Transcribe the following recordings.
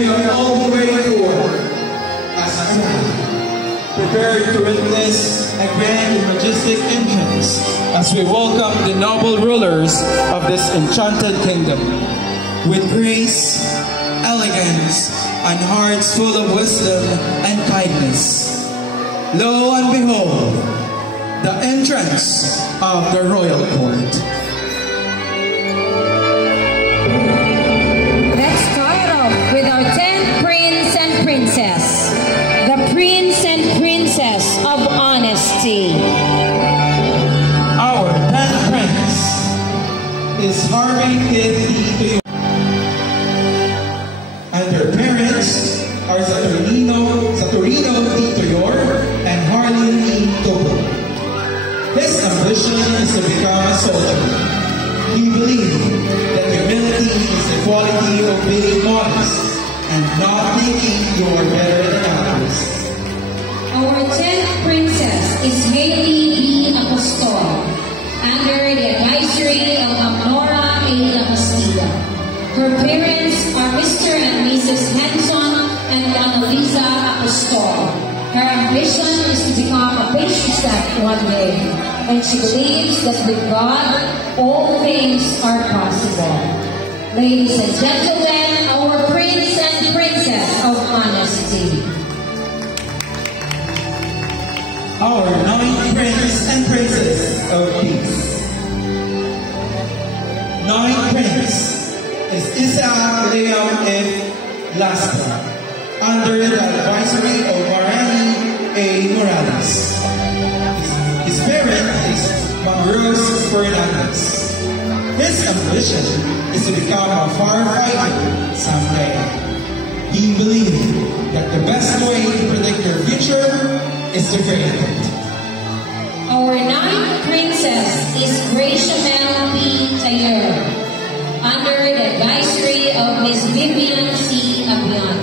we are all waiting for as a crowd, prepared to witness a grand and majestic entrance as we welcome the noble rulers of this enchanted kingdom. With grace, elegance, and hearts full of wisdom and kindness. Lo and behold, the entrance of the royal court. Let's start off with our 10th prince and princess. The prince and princess of honesty. Our 10th prince is Harvey Kid and their parents are Saturnino Titoyor and Harley Tobo. His ambition is to become a soldier. He believed that humility is the quality of being modest and not thinking you are better than others. Our 10th princess is Haley B. Apostol, under the advisory of Nora A. La Castilla. Her parents are Mr. and Mrs. Hanson and Donna Lisa Apostol. Her ambition is to become a pastry chef one day, and she believes that with God, all things are possible. Ladies and gentlemen, our prince and princess of honesty. Our 9th prince and princess of peace. 9th prince is Isaac Leon F. Lastra, under the advisory of Marani A. Morales. His parent is Rose Fernandez. His ambition is to become a firefighter someday. He believed that the best way to predict your future is to create it. Our 9th princess is Gracia Mel P. Taylor, under the advisory of Miss Vivian C. Abian.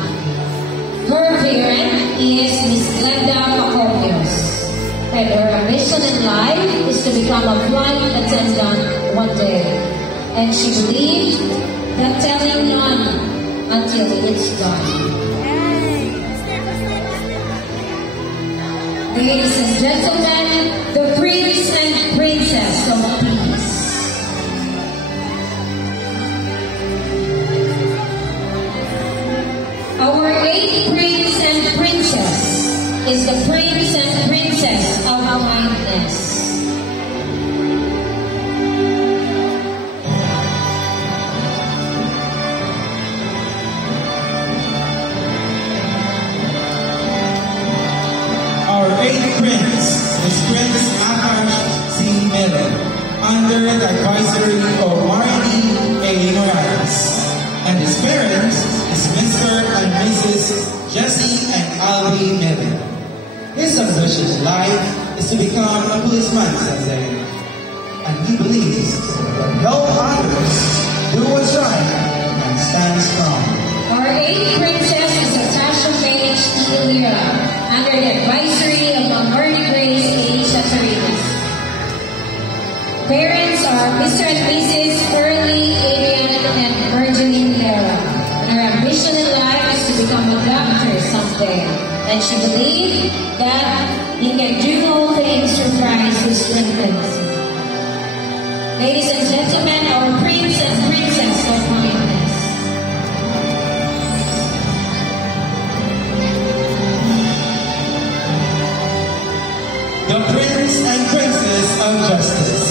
Her parent is Miss Glenda Pacomios, and her ambition in life is to become a flight attendant one day. And she believed that telling none until it's done. Ladies and gentlemen, the prince and princess of peace. Our 8th prince and princess is the prince and princess of kindness. Our 8th prince is Prince Akash C. Miller, under the advisory of Marani A. Morales. And his parents is Mr. and Mrs. Jesse and Albie Miller. His ambition in life is to become a policeman someday. And he believes that help others, do what's right, and stand strong. Our 8th princess is Natasha Page E. Lira, under the advisory of Mary Grace A. Chaterinas. Parents are Mr. and Mrs. Early, Adrian, and Virginie Lira. And her ambition in life is to become a doctor someday. And she believed that he can do all things through Christ who strengthens. Ladies and gentlemen, our prince and princess of kindness. The prince and princess of justice.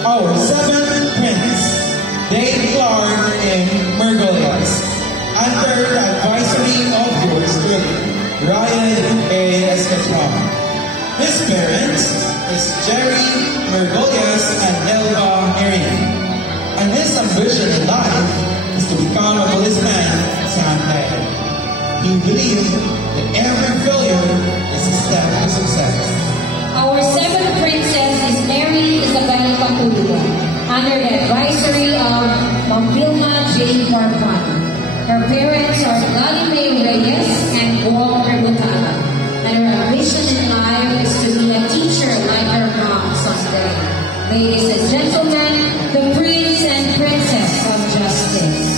Our 7th prince, Dave Clark in Mergolias, under the advisory of yours truly, Ryan A. Escatron. His parents is Jerry Mergolias and Elba Miriam. And his ambition in life is to become a policeman someday. He believed that every failure is a step to success. Our 7th princess is Mary Isabel Capullo, under the advisory of Ma'am Vilma J. Parpan. Her parents are Lali May Reyes and Walter Butala. And her ambition in life is to be a teacher like her mom someday. Ladies and gentlemen, the prince and princess of justice.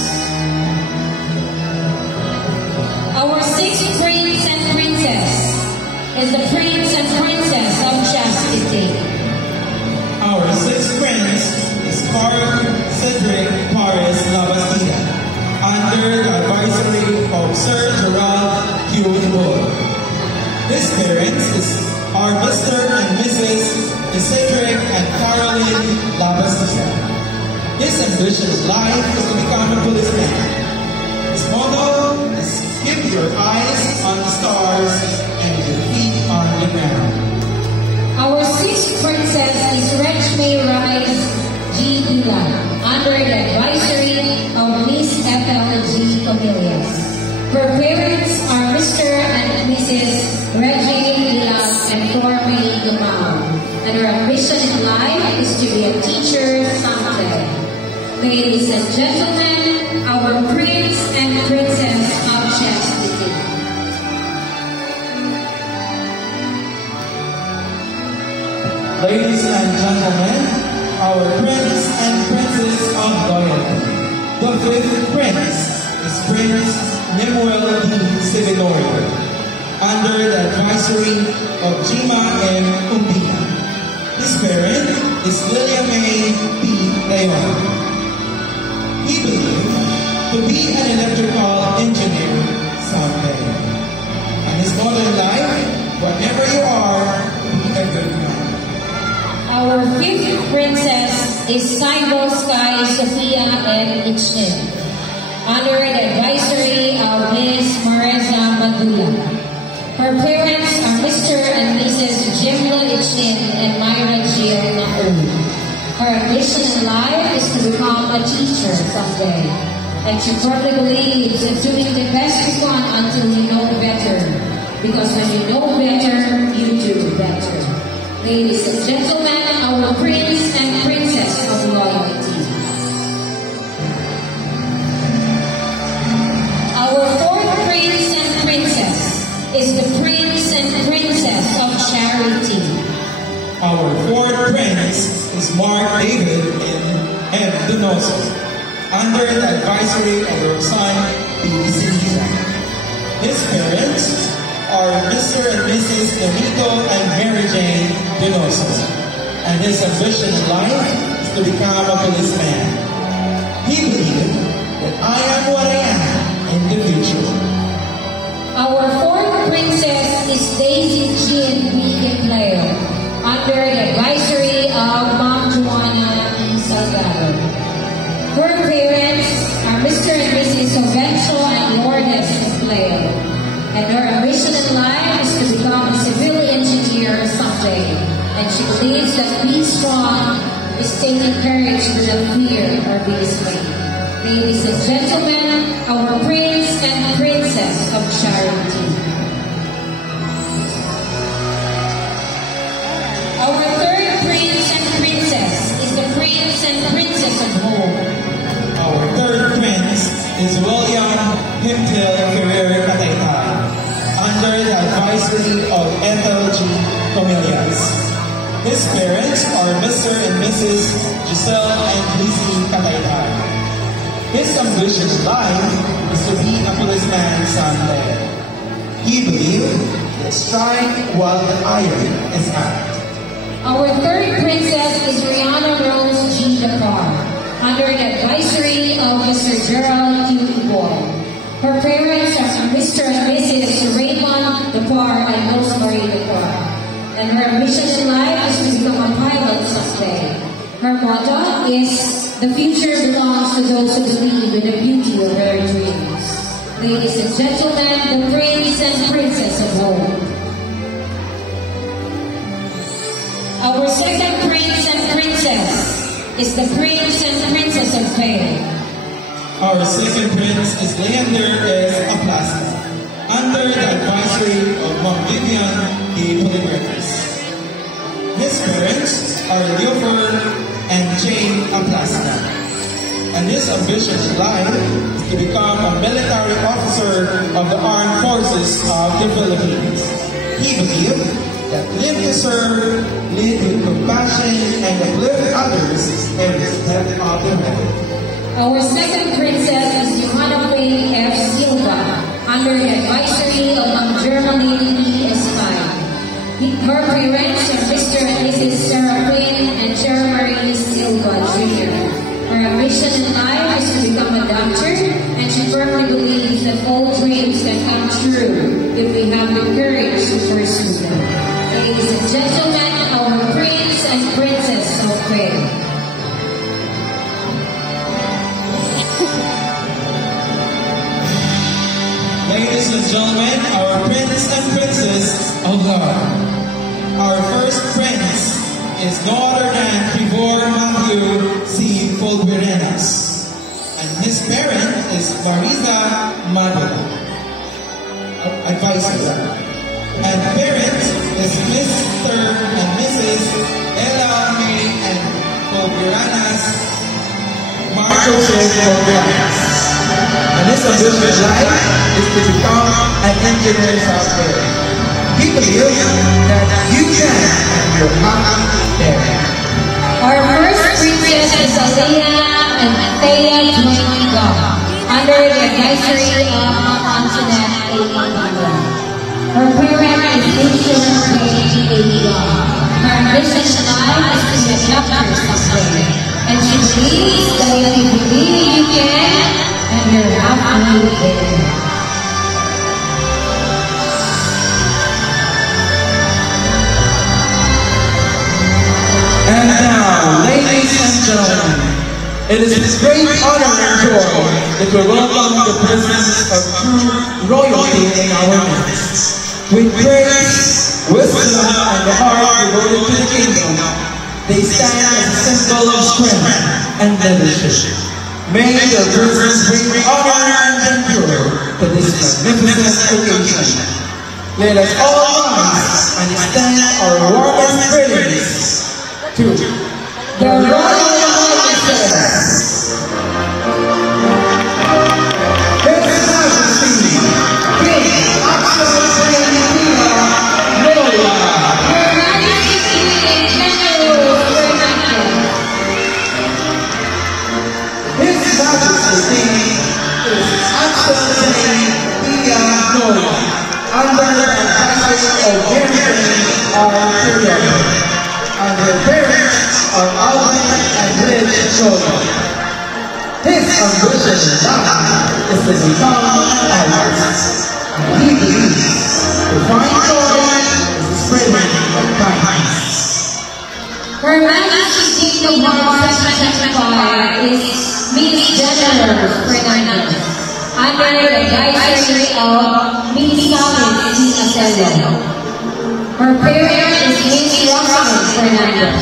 is the Prince and Princess of Chastity. Our sixth prince is Carl Cedric Paris Labastida, under the advisory of Sir Gerald Hugh Bull. His parents are Mr. and Mrs. Cedric and Caroline Labastida. His ambition in life is to become a policeman. His motto is keep your eyes on the stars and your feet on the ground. Our sixth princess is Rachel Rice G. Dila, under the advisory of Miss Ethel G. Camillus. Her parents are Mr. and Mrs. Reggie Dila and Torme Gamao, and her ambition in life is to be a teacher someday. Ladies and gentlemen, our Prince and Princess of Chastity. Ladies and gentlemen, our Prince and Princess of Loyalty. The fifth Prince is Prince Nemuel D. Sevenorio, under the advisory of Jima M. Umbina. His parent is Lilia May P. Leon. He believed to be an electrical engineer someday. And his motto in life, whatever you are, be a good man. Our fifth princess is Saibo Sky Sophia M. Ichnin, under the advisory of Ms. Mareza Madula. Her parents are Mr. and Mrs. Jimla Ichnin and Myra Jill Naul. Her ambition in life is to become a teacher someday, and she firmly believes in doing the best you can until you know better, because when you know better, you do better. Ladies and gentlemen, our Prince and Princess of Loyalty. Our fourth Prince and Princess is the Prince and Princess of Charity. Our fourth Prince is Mark David M. Donoso, under the advisory of Roxanne B. Sinisa. His parents are Mr. and Mrs. Donito and Mary Jane Donoso, and his ambition in life is to become a policeman. He believed that I am what I am in the future. Our fourth princess is Daisy Jean B. Player, under the advisory of Ma'am Joanna E. Salgado. Her parents are Mr. and Mrs. Sovencio and Lourdes Player, and her ambition in life is to become a civil engineer someday, and she believes that being strong is taking courage without fear or being slain. Ladies and gentlemen, our Prince and Princess of Charity. Our third Prince and Princess is the Prince and Princess of Hope. Our third Prince is William Himtel Ferrer Cataytay, under the advisory of Ethel G. Comillas. His parents are Mr. and Mrs. Giselle and Lizzie Cataytay. His ambition in life is to be a policeman someday. He believed that strike while the iron is hot. Our third princess is Rihanna Rose G. Dakar, under the advisory of Mr. Gerald Q. Boy. Her parents are Mr. and Mrs. Raymond Dakar and Rosemary Dakar, and her ambition in life is to become a pilot someday. Her motto is, "The future belongs to those who believe in the beauty of their dreams." Ladies and gentlemen, the Prince and Princess of Hope. Our second Prince and Princess is the Prince and Princess of Faith. Our second Prince is Leander S. Aplasta, under the advisory of Mom Vivian A. Polygraphes. His parents are Leopold and Jane Aplasta, and his ambition in life is to become a military officer of the armed forces of the Philippines. He believed that live to serve, live with compassion, and uplift others every step of the way. Our second princess is Johanna Faye F. Silva, under the advisory of Germany E. Espine. Her parents are Mr. and Mrs. Sarah Quinn and Sarah Marie Silva Jr. Her ambition in life is to become a doctor, and she firmly believes that all dreams can come true if we have the courage to pursue them. Ladies and gentlemen, our Prince and Princess of Faith. Ladies and gentlemen, our Prince and Princess of God. Our first Prince is no other than Trevor Matthew C. Fulguerenas, and his parent is Marisa Mado, advisor, and parents is Mr. and Mrs. Ella May and Fulguerenas, Marco Fulguerenas. And his ambition in life is to become an engineer software. He believes that you can and you're happy there. Our first princess is Aliyah and Thea Twinga, under the advisory of Antoinette A. Miller. Her parent is insurance lady A. Her ambition in life is to be a doctor someday, and she believes that if you believe you can, and you're happy there. And now, ladies and gentlemen, it is with great honor and joy that we welcome the presence of true royalty in our midst. With grace, wisdom, and the heart devoted to the kingdom, they stand as a symbol of strength and leadership. May their presence bring honor and endure to this magnificent occasion. Let us all rise and extend our warmest greetings to the Royal Highnesses, His Majesty, King Axel Prendia Nola, Her Majesty King General Fernando, His Majesty is Axel Prendia Nola, under the advisory of Henry R. and their parents are Alvin and Liz Nola. His ambition in life is to become an artist, and he believes to find joy is the spreading of kindness. Her Majesty King of Hearts 2025 is Miss General Fernando, under the advisory of Miss Samis C. Acelo. Her parent is Miss Rosamond Fernandez.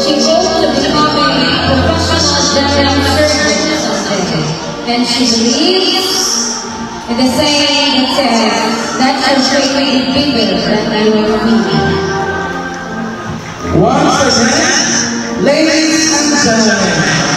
She hopes to become a professional general surgeon someday, and she believes in the saying that says that your faith is bigger than your opinion. Once again, ladies and gentlemen,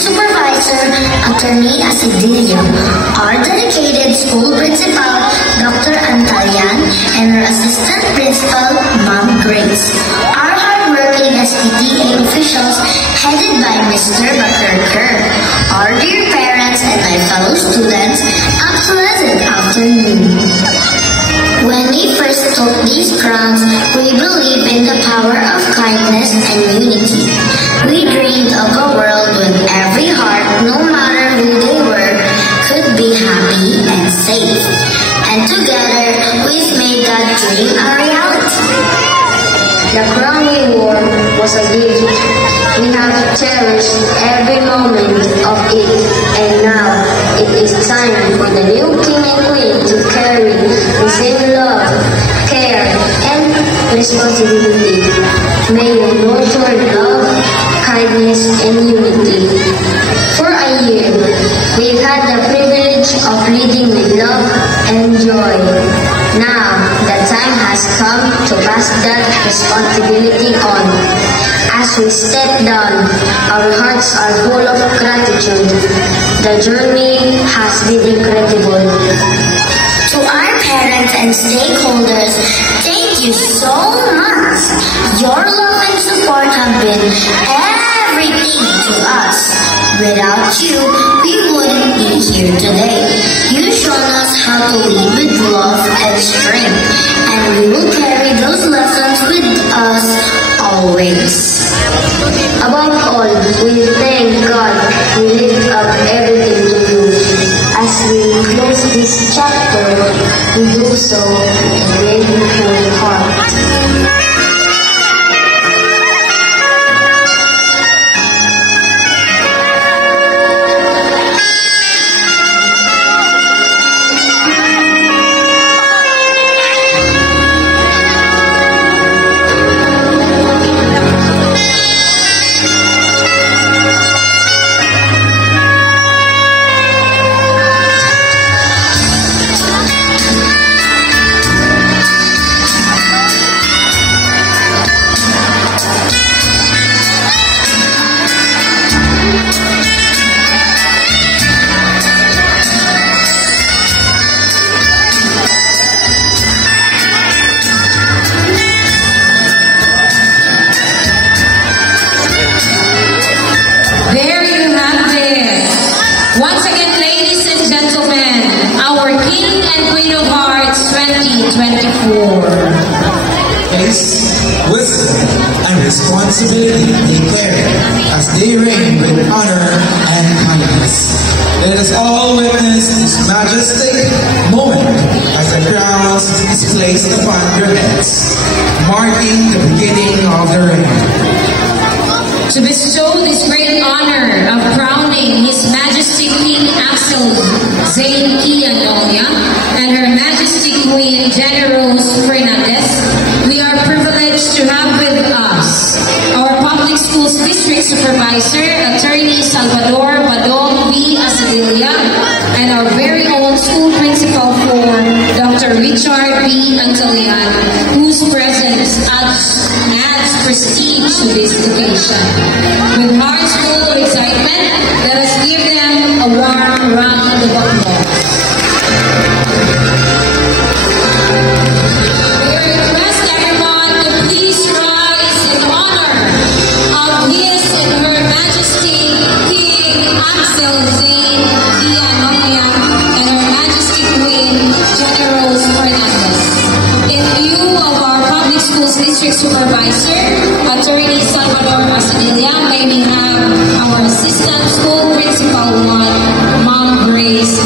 Supervisor, Attorney Asidilio, our dedicated school principal, Dr. Antalian, and our assistant principal, Ma'am Grace. Our hardworking SPTA officials, headed by Mr. Bakerker. Our dear parents and my fellow students, a pleasant afternoon. When we first took these crowns, we believed in the power of kindness and unity. We dreamed of a world with every heart, no matter who they were, could be happy and safe. And together, we've made that dream a reality. The crown we wore was a gift. We have cherished every moment of it, and now it is time for the new king and queen to carry the same love, care, and responsibility. May you nurture love, kindness, and unity. For a year, we've had the privilege of leading with love and joy. Now, the time has come to pass that responsibility on. As we step down, our hearts are full of gratitude. The journey has been incredible. To our parents and stakeholders, thank you so much. Your love and support have been everything to us. Without you, we wouldn't be here today. You've shown us how to lead with love and strength, and we will carry those lessons with us always. Above all, we thank God. We lift up everything to you. As we close this chapter, we do so with a grateful heart. Once again, ladies and gentlemen, our King and Queen of Hearts 2024. Grace, wisdom, and responsibility they carry as they reign with honor and kindness. Let us all witness this majestic moment as the crowns is placed upon your heads, marking the beginning of the reign. To bestow this great honor of crowning His Majesty King Axel Zane Kianolia and Her Majesty Queen Jenny Rose Fernandez, we are privileged to have with us our Public Schools District Supervisor, Attorney Salvador Badong B. Asadilla, and our very own school principal for Dr. Richard B. Antolian, whose presence adds prestige to this occasion. With hearts full of excitement, let us give them a warm round of applause. We request everyone to please rise in honor of His and Her Majesty King Axel Zane Kianolia and Her Majesty Queen Jenny Rose Fernandez. In view of our Public Schools District Supervisor, Attorney Salvador Asadilla, may we have our Assistant School Principal 1, Ma'am Grace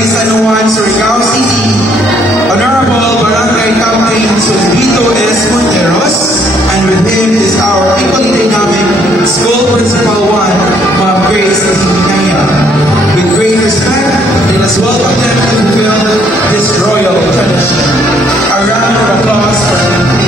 Barangay San Juan, Surigao City, Honorable Barangay Captain Susbito S. Monteros, and with him is our equally dynamic School Principal 1, Ma'am Grace Naya. With great respect, let us welcome them to fulfill this royal tradition. A round of applause for them.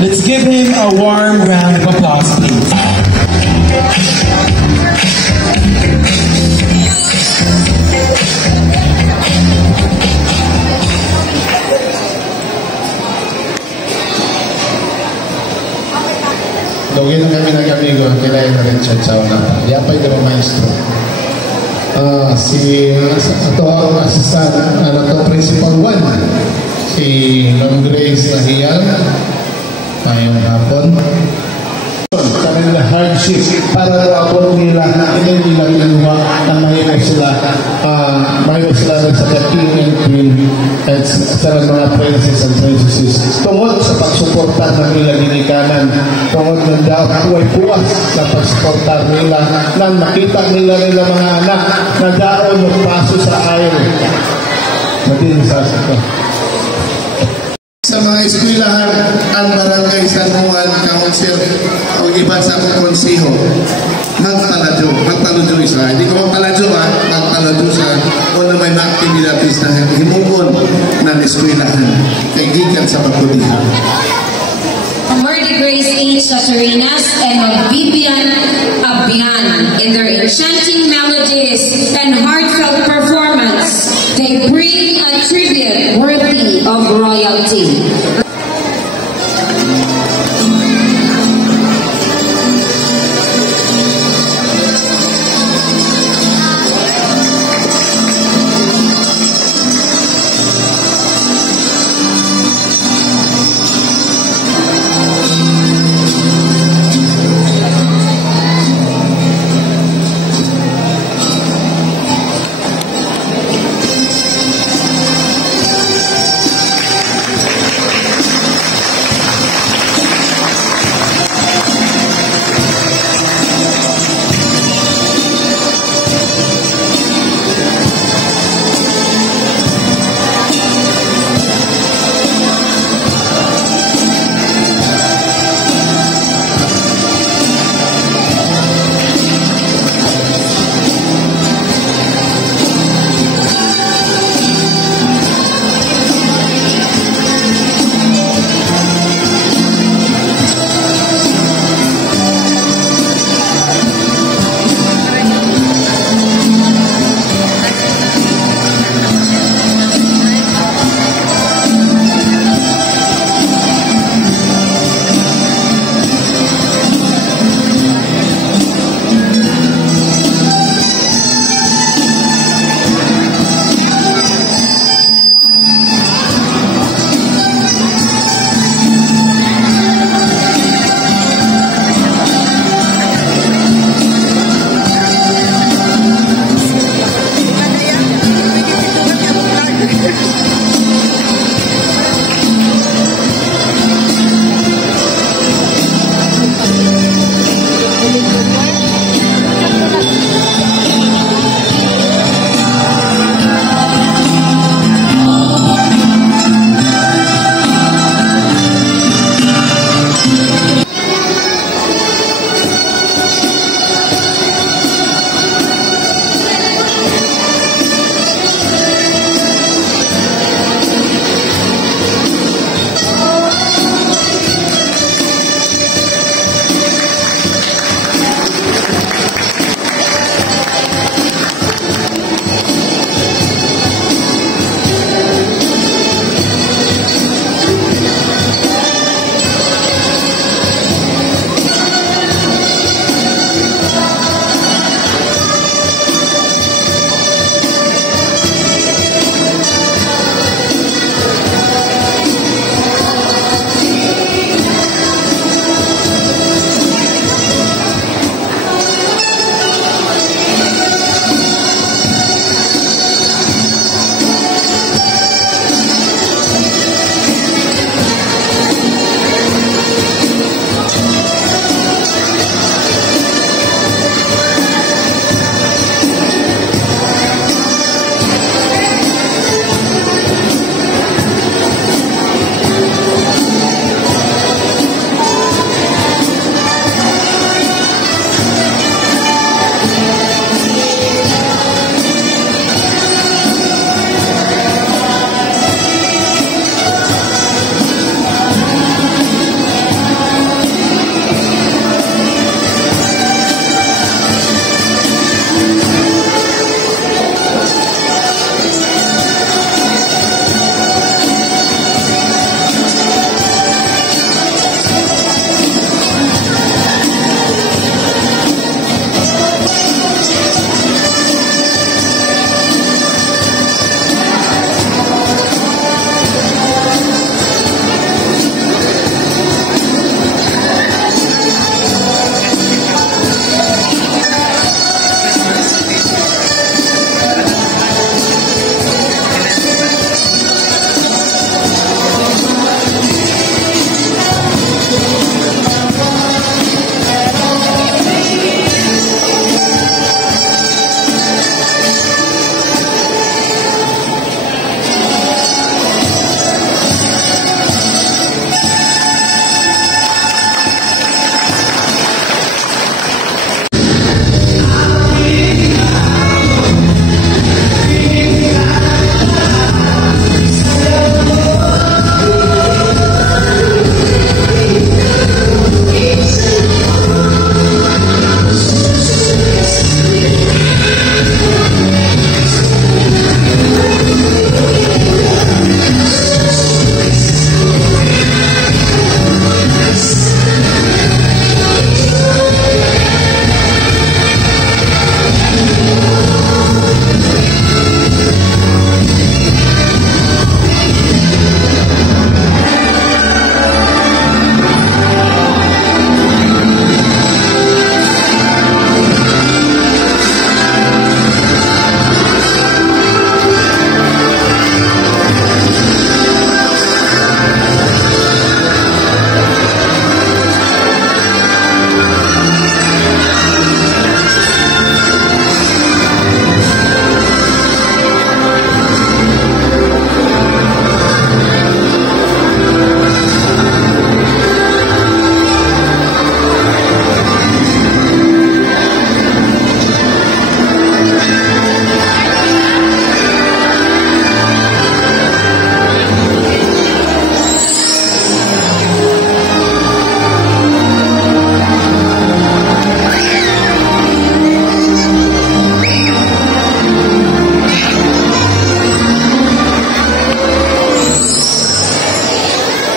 Let's give him a warm round of applause, please. Lugin na kami ng amigo, kailangan na rin siya sa una. Di apay ka maestro. ito ang assistant principal 1, si Ma'am Grace Nahiyang, ngayong hapon. Kanila hardship para abot nila hindi nila inuwa na mahirap sila sa king and queen at sa mga princess and princesses tungod sa pagsuporta ng nila ginikanan, tungod ng dapat puwas sa pagsuporta nila nang nakita nila mga anak na daon magpaso sa ayon sa mga eskwelahan ang barangay San Juan Council o iba sa akong konseho magpaladyo isa. Hindi ko magpaladyo magpaladyo sa kung may mga activities na himugon ng eskwelahan kay gikan sa pagkulihan. Merdy Grace H. Lasarinas and Vivian Abian in their enchanting melodies and heartfelt performance, they bring a tribute worthy of royalty.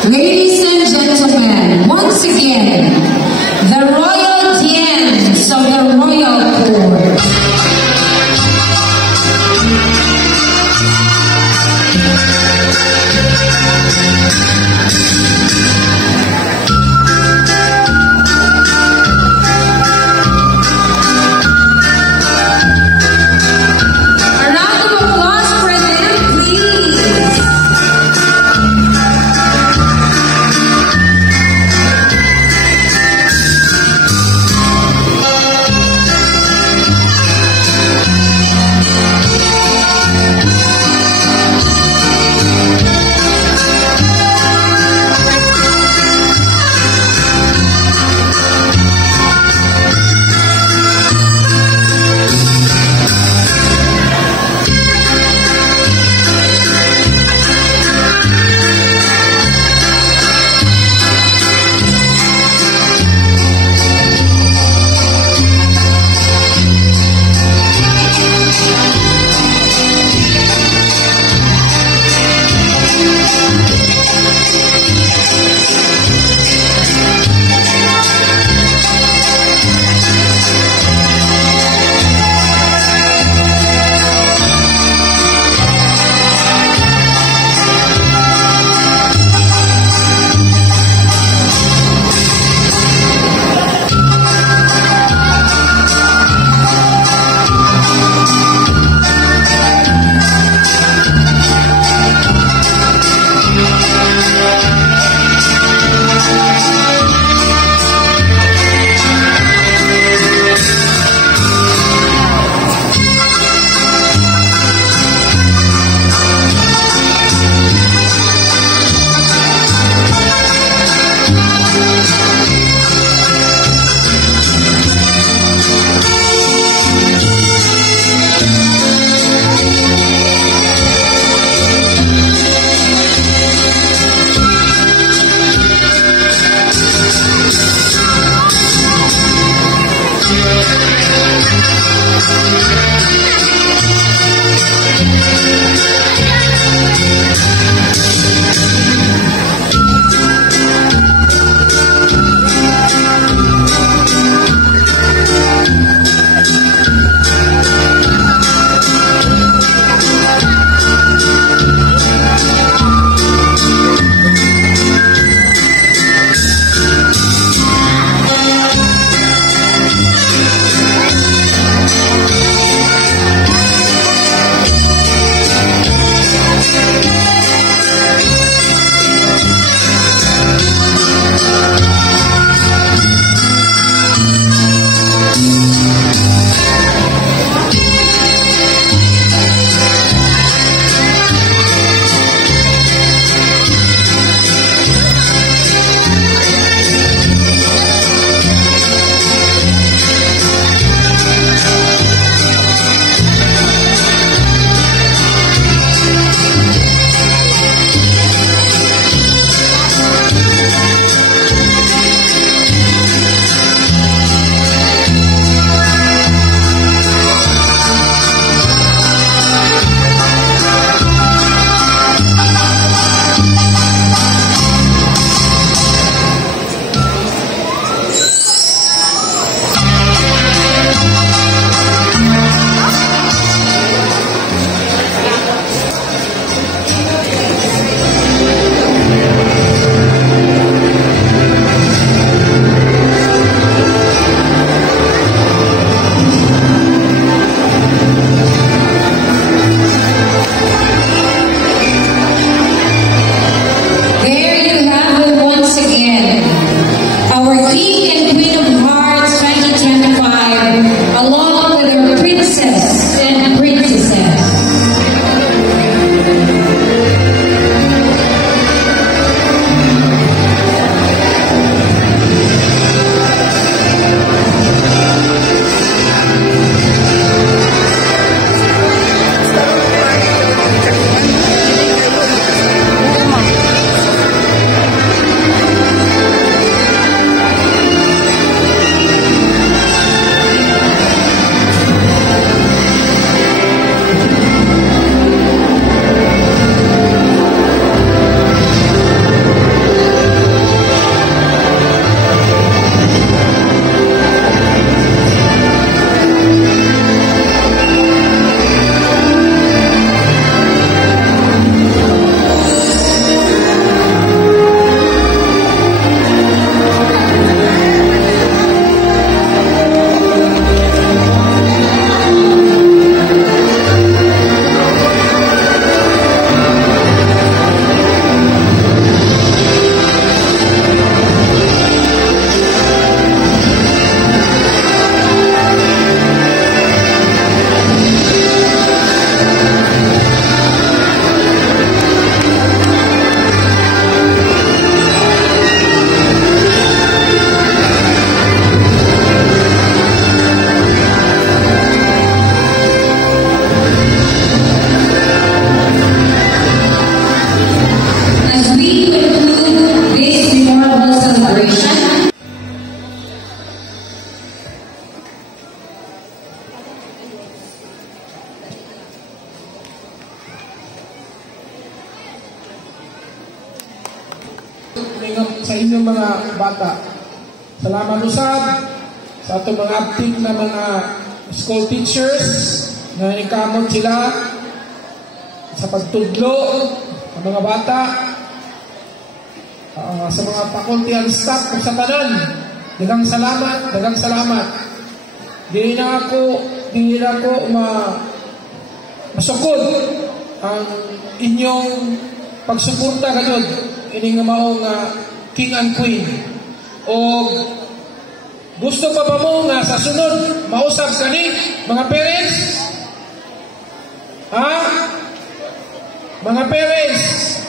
Ladies and gentlemen, once again, the royal dance of the royal court. sa inyong mga bata. Salamat usab sa atong mga active na mga school teachers na nikamot sila sa pagtudlo ng mga bata, sa mga faculty and staff sa tanan. Daghang salamat. Di na ako masukod ang inyong pagsuporta kayon ining maong King and Queen. O gusto pa ba mo nga sa sunod mausap kani mga parents? Ha? Mga parents,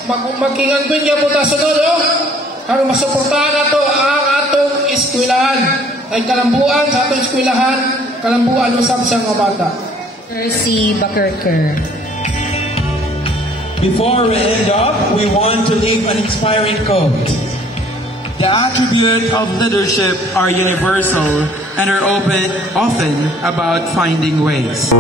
mag-King and Queen ya po ta sunod, aron masuportahan nato ang atong eskwelahan. Ay kalambuan sa atong eskwelahan, kalambuan usab sa mga bata. Si Bakerker. Before we end up, we want to leave an inspiring quote. The attributes of leadership are universal and are often about finding ways.